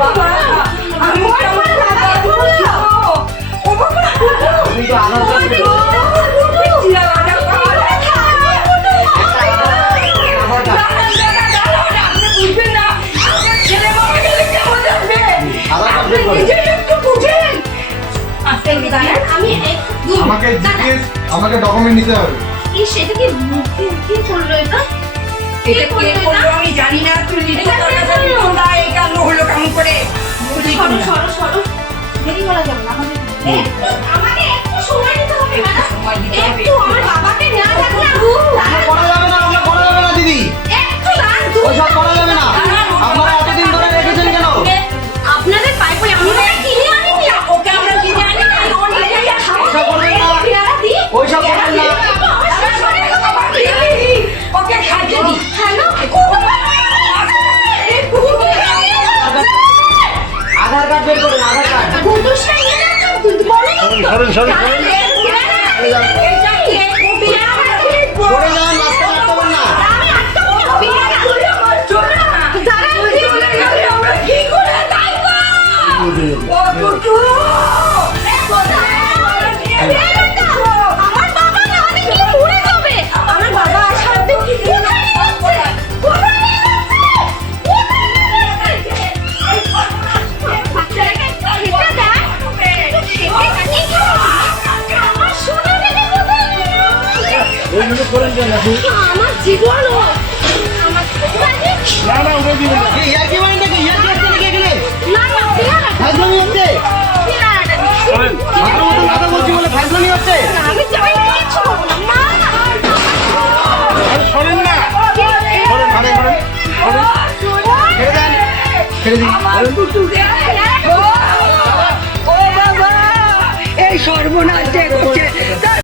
বাবা আমি কেমন ও বাবা কিন্তু আধার কার্ড বের করো। আধার কার্ড বের করো। আমাকে জিপিএস আমাকে ডকুমেন্ট নিতে হবে। সেটা কি করলো এটা? এটা কে করলো আমি জানি না, তুই লিখে এই কাণ্ড হলো কেমন করে? সরো দেরি করা যাবে না, আমাকে একটু সময় দিতে হবে ম্যাডাম। সময় দিতে হবে। একটু আমার বাবাকে না ডাকলে ওগুলো করা যাবে না, ওগুলো করা যাবে না দিদি। একটু দাঁড়ান, ওইসব করা যাবে না। আপনারা এতদিন ধরে রেখেছেন কেন? আপনাদের পায়ে পড়ে আমি ওকে কিনে আনিনি। ওকে আমরা কিনে আনি না, ও নিজেই আসে। ওইসব করবেন না, পেয়ারা দিই। ওইসব করবেন না। ওকে সাজিয়ে দিই। হ্যালো, আধার কার্ড বের করুন, আধার কার্ড। কুটুসটা নিয়ে যাচ্ছ, তুই বলে না তো। সরেন, সরেন, সরেন। সরে যান, রাস্তা আটকাবেন না। আমি আটকাবো না, পেয়ারা। দাঁড়ান, কি বলে গেলে আমরা কি করে যাইবো? আমার বাবা না হলে কি পুড়ে যাবে? আমার বাবা সাথে কি কোথায় যাচ্ছে? কোথায় যাচ্ছে? আমার সোনা থেকে কোথায় গেল? ওইগুলো করেন কেন আপনি? আমার জীবন ও আমার কোথায় গেল? না না ওটা দিবেন না। এই ইয়ার্কি মারেন নাকি? ইয়ার্কি হচ্ছে নাকি এখানে? না না পেয়ারা ফাইজলামি হচ্ছে? পেয়ারাটা দিচ্ছি। করেন। আপনার মতন কথা বলছি বলে ফাইজলামি হচ্ছে? আমি চাই কিছু করবো না। না না আরে শোনেন না। করেন, করেন, করেন। ছেড়ে দেন, ছেড়ে দিন। ও বাবা এই সর্বনাশ যে করছে